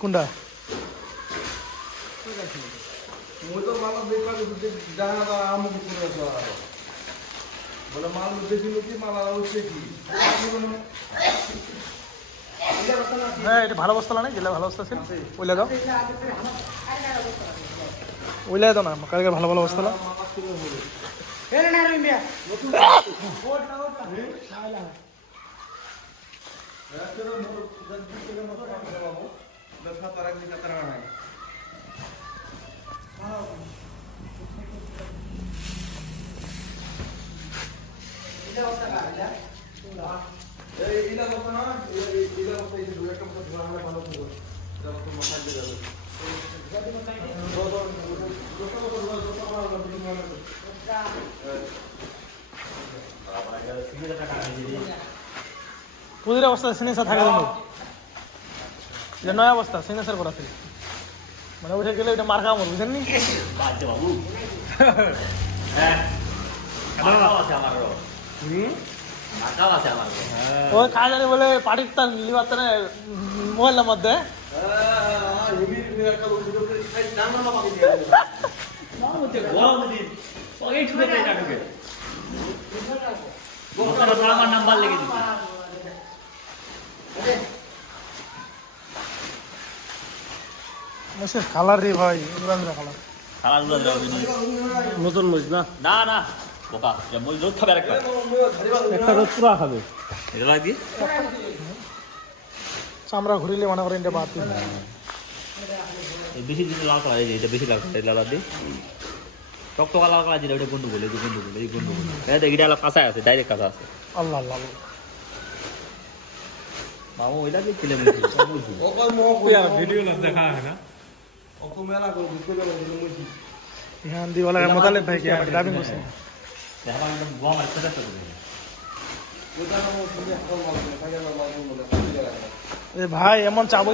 কোনটা? মই তো মাল দেখলাম জানা তো আমাকে করে বলে মাল উঠেছিল কি মাল আর উঠছে কি হ্যাঁ এটা ভালো বস্তা না যেটা ভালো বস্তা ছিল। ওইলাই দাও না কালকে ভালো ভালো বস্তা না ব্যবসা তারা কি তারা নাই এই ইলা কথা না এই ইলা কথা এই দুই একটা কথা ধরা হলে ভালো হবে এটা তো মাথা দিয়ে যাবে পুদির অবস্থা সিগনেচার থাকে কিন্তু এটা নয়া অবস্থা সিগনেচার করা ছিল। মানে উঠে গেলে এটা মার্কা আমার বুঝেন নি? বাবু হ্যাঁ ওই বলে পার্টির তার লিবার তার মোবাইলের মধ্যে নাম্বার লেগে দিচ্ছি কালার রে ভাই কালার দেওয়া নতুন মরিচ না? না না। বোকা যে মই রোদ খাবে আরেকটা একটা রোদ পুরা খাবে। এটা লাগ চামড়া ঘুরিলে মনে করেন এটা বাদ বেশি দিন লাল কালার এই এটা বেশি লাল কালার লাল দিয়ে টকটকা লাল কালার যেটা ওটা গন্ডু বলে গন্ডু বলে এই গন্ডু বলে এটা এটা কাঁচা আছে ডাইরেক্ট কাঁচা আছে। আল্লাহ আল্লাহ। মামু ওইটা কি ছেলে মেয়ে সব বলছি ভিডিও দেখা হয় না। অত মেলা করব বুঝতে পারব ধ্যান দিওয়ালা মোতালেব ভাই কি ড্রাইভিং করছেন দেখা আর এ ভাই এমন চাবো